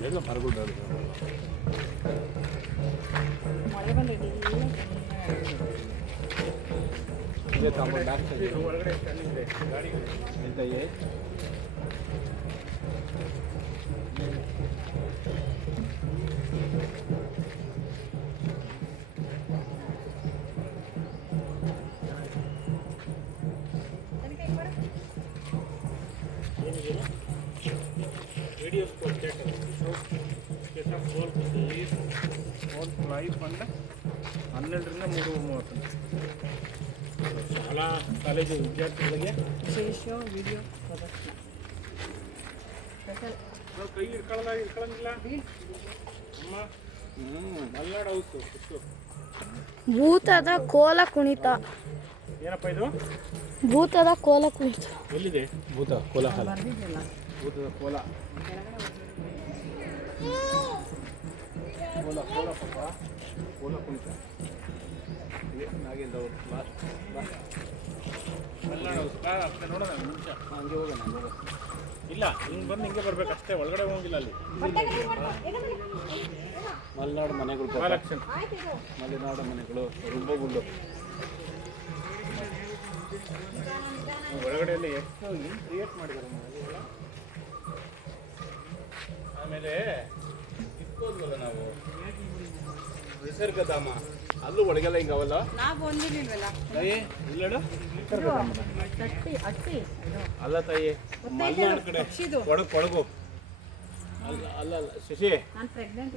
ಬೇಗ ಮರಗಳು ಮಳೆ ಬಂದಿದೆ ಇದೆ ತಮ್ಮ ಬ್ಯಾಕ್ ಒಳಗಡೆ ಇದೆ ಗಾಡಿ ಎಂತಯ್ಯೇ वीडियोस को चेक करो कैसा बोल और लाइव ಬಂದ 12 ರಿಂದ 3:30 ಶಾಲಾ ಕಾಲೇಜು ವಿದ್ಯಾರ್ಥಿಗಳಿಗೆ ವಿಶೇಷ ವಿಡಿಯೋ ಪ್ರದರ್ಶನ ಕೈ ಇಟ್ಕೊಳ್ಳಂಗಿಲ್ಲ ಅಮ್ಮ ಮಲ್ನಾಡ್ ಹೌಸ್ ಭೂತದ ಕೋಲ ಕುಣಿತ. ಏನಪ್ಪ ಇದು? ಭೂತದ ಕೋಲ ಕುಣಿತ ಎಲ್ಲಿದೆ? ಭೂತ ಕೋಲಾಹಲ ಭೂತದ ಕೋಲ ಕೋಲ ಕೋಲ ಪಾಪ ಕೋಲ ಕುಣಿತ ನಾಗೇಂದ್ರ ಅವರು ಲಾಸ್ಟ್ ಮಲ್ನಾಡ್ ಹೌಸ್ ಬಾ ಅಷ್ಟೇ ನೋಡೋಣ ನಿಮಿಷ ಹಂಗೆ ಹೋಗೋಣ ಇಲ್ಲ ಹಿಂಗೆ ಬಂದು ಹಿಂಗೆ ಬರ್ಬೇಕು ಅಷ್ಟೇ ಒಳಗಡೆ ಹೋಗಿಲ್ಲ ಅಲ್ಲಿ ಮಲೆನಾಡು ಮನೆಗಳು ಮಹಾಲಕ್ಷ್ಮಿ ಮಲೆನಾಡು ಮನೆಗಳು ರುಬ್ಬಗುಂಡು ಒಳಗಡೆಯಲ್ಲಿ ಎಷ್ಟು ಏನು ಕ್ರಿಯೇಟ್ ಮಾಡಿದ್ದಾರೆ ಮನೆಗೆಲ್ಲ. ಆಮೇಲೆ ಇಟ್ಕೋದ್ವಲ್ಲ ನಾವು ನಿಸರ್ಗಧಾಮ ಅಲ್ಲೂ ಒಳಗೆಲ್ಲ ಹಿಂಗೆ ಅವಲ್ಲ ನಾವು ಬಂದಿರ್ಲಿಲ್ವಲ್ಲ ತಾಯಿ ಇಲ್ಲಡ ಅಟ್ಟಿ ಅಟ್ಟಿ ಅಲ್ಲ ತಾಯಿ ಮಲೆನಾಡು ಕಡೆ ಪಕ್ಷಿದು ಕೊಡಗು ಅಲ್ಲ ಅಲ್ಲ ಅಲ್ಲ ಶಶಿ ನಾನು ಪ್ರೆಗ್ನೆಂಟ್